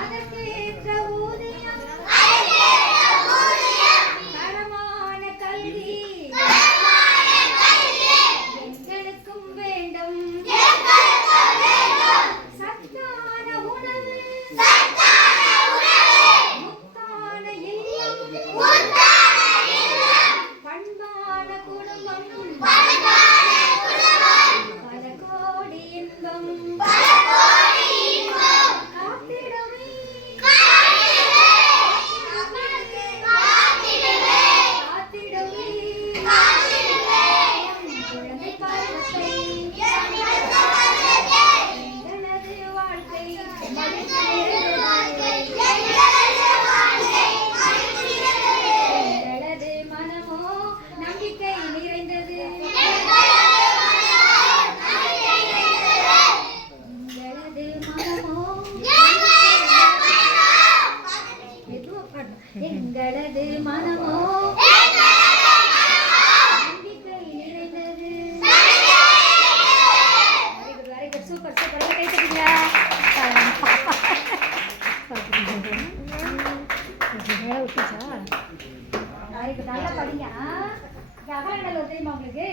அதற்கேற்ற ஊதியம் தரமான கல்வி எங்களுக்கும் வேண்டும். சத்தான உணவு முத்தான இல்லம் பண்பான குடும்பம் பல கோடி இன்பம் காத்திடவே குழந்தை பருவத்தை எங்களது வாழ்க்கை மகிழ்ச்சி எங்களது மனமோ நம்பிக்கை நிறைந்தது. எங்களது மனமோ எங்களது மனமோ நம்பிக்கை நிறைந்தது. Very good, super super. கை தட்டுங்க. விட்டுச்சா? வெரி குட், நல்லா படிங்க. அகலங்கடல் தெரியுமா உங்களுக்கு?